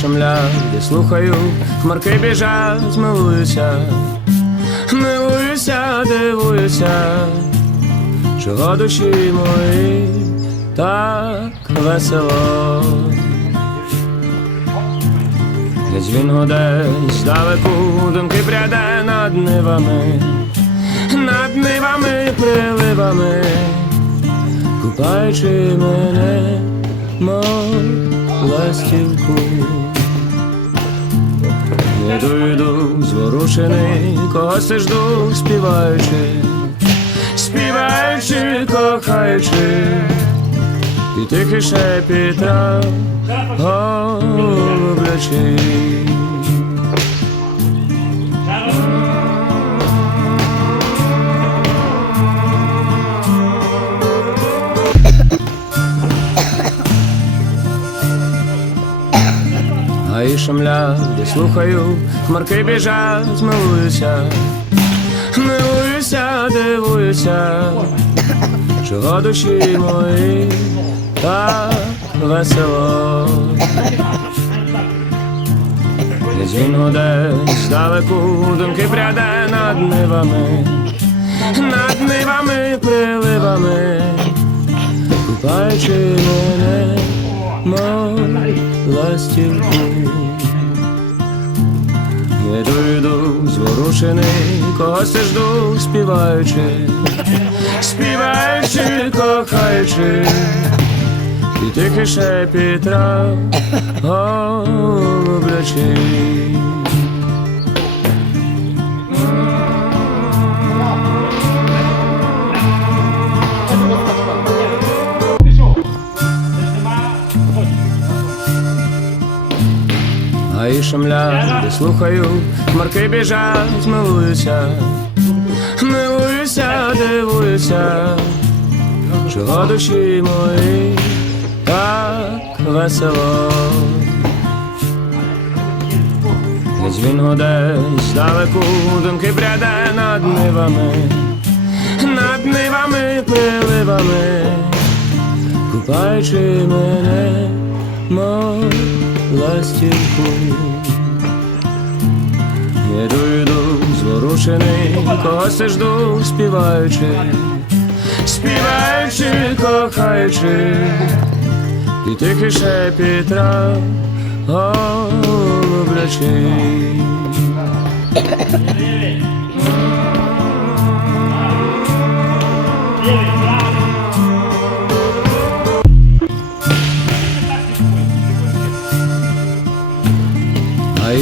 шумля, де слухаю, хмарки біжать, милуюся, милуюся, дивуюся, чого душі мої так весело. Десь він гуде здалеку, думки пряде над нивами, над нивами, приливами, купаючи мене, мов ластівку. Зворушений, коси ти жду, співаючи, співаючи, кохаючи, і тихий шепіта, трав і шумля, де слухаю, хмарки біжать, милуюся, милуюся, дивуюся, чого душі мої так весело. Він гуде здалеку, думки пряде над нивами, над нивами, приливами, купаючи мене, ластівку. я йду, зворушений, когось жду, співаючи, співаючи, кохаючи, і тихий шепіт трав голублячи. А шумля, де слухаю, хмарки біжать, милуюся, милуюся, дивуюся, чого душі мої так весело. Десь він гуде здалеку, думки пряде над нивами, над нивами, приливами, купаючи мене, мов ластівку. Йду, йду, зворушений, когось ти жду, співаючи, співаючи, кохаючи, і тихий шепіт трав голублячи.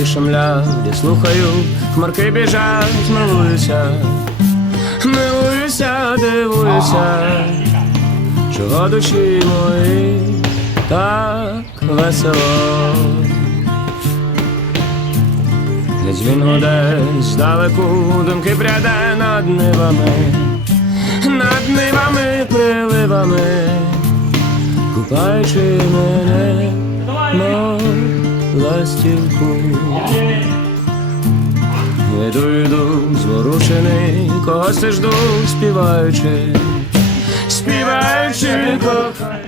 І де слухаю, хмарки біжать, милуюся, милуюся, дивуюся, чого душі мої так весело. Десь він гуде здалеку, думки пряде над нивами, над нивами, приливами, купаючи мене, ластівку. Йду, йду, зворушений, когось жду, співаючи, співаючи, кохаючи.